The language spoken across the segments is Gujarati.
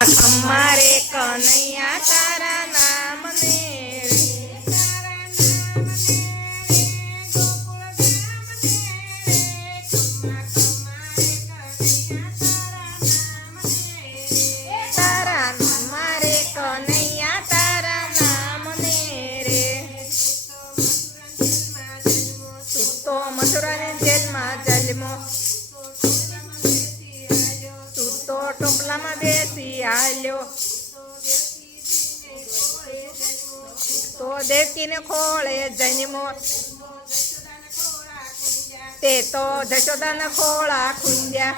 અમારે કનૈયા તારા નામ ને તારા મારે કનૈયા તારા નામ ને રે તું તો મથુરાની જેલમાં જન્મો તું તો ટોપલામાં બેસી હાલ્યો તો દેવકીને ખોળે જન્મો તે તો જશોદાના ખોળા ખૂંદ્યા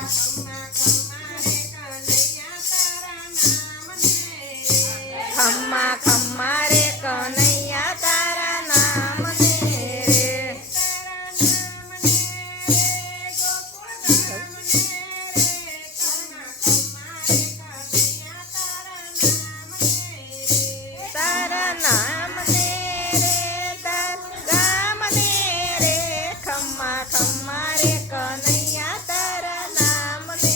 ખમ્મા ખમ્મા રે કનૈયા તારા નામ ને રે તારા નામ ને રે ગામ ને રે ખમ્મા ખમ્મા રે કનૈયા તારા નામ ને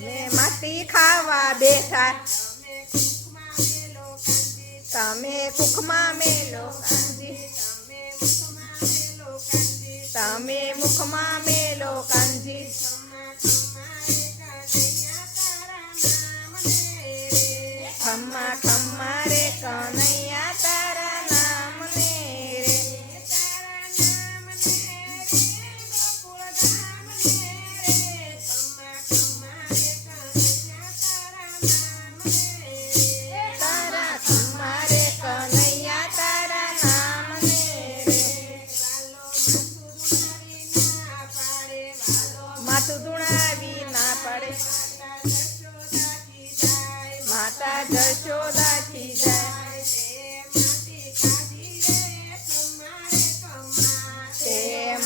રે માટી ખાવા બેઠા તમે કુખમાં મેલો કાંજી તમે મુખમાં મેલો કાંજી ખમ્મા ખમ્મા રે કનૈયા તારા નામ ને રે તારા ખમ્મા રે કનૈયા તારા નામ ને રે માથું ધુણાવી ના પડે માતા જશોદા થી જાય તે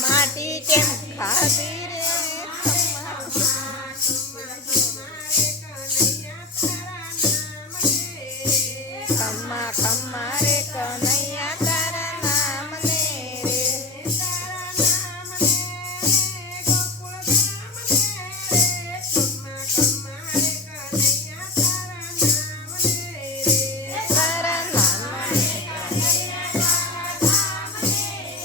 માટી કેમ ખાધી રે ખમ્મા ખમ્મા રે કનૈયા તારા નામ ને રે તારા નામ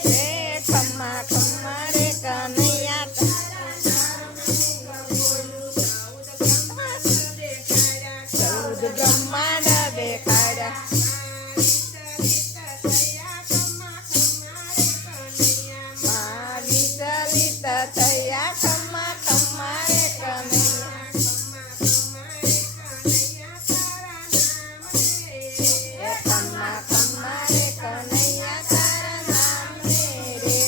રે ખમ્મા ખમ્મા રે કનૈયા ચૌદ બ્રહ્માંડ દેખાડ્યા વિચલિત થયા ખમ્મા ખમ્મા રે કનૈયા ખમ્મા ખમ્મા રે કનૈયા તારા નામ ને રે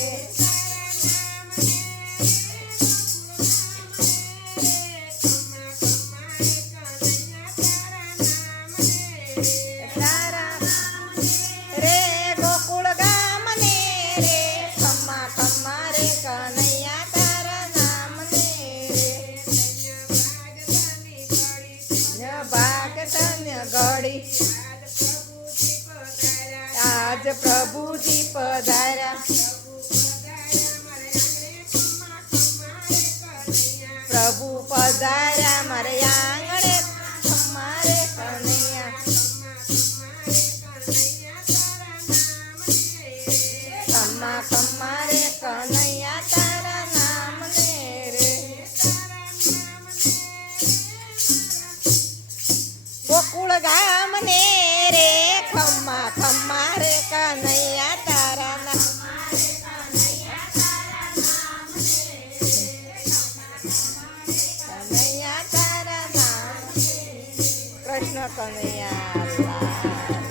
તારા રે ગોકુળ ગામ ને રે ખમ્મા ખમ્મા રે કનૈયા તારા નામ ને રે ભાગ ધન્ય ઘડી આજ પ્રભુજી પધાર્યા પ્રભુ પધાર્યા મારે આંગણે ખમ્મા રે કનૈયા ખમ્મા ખમ્મા રે કનૈયા તારા નામ ને રે ગોકુળ ગામ ને રે ખમ્મા ખમ્મા રે કનૈયા તારા નામ કનૈયા તારા નામ કૃષ્ણ કનૈયા લાલ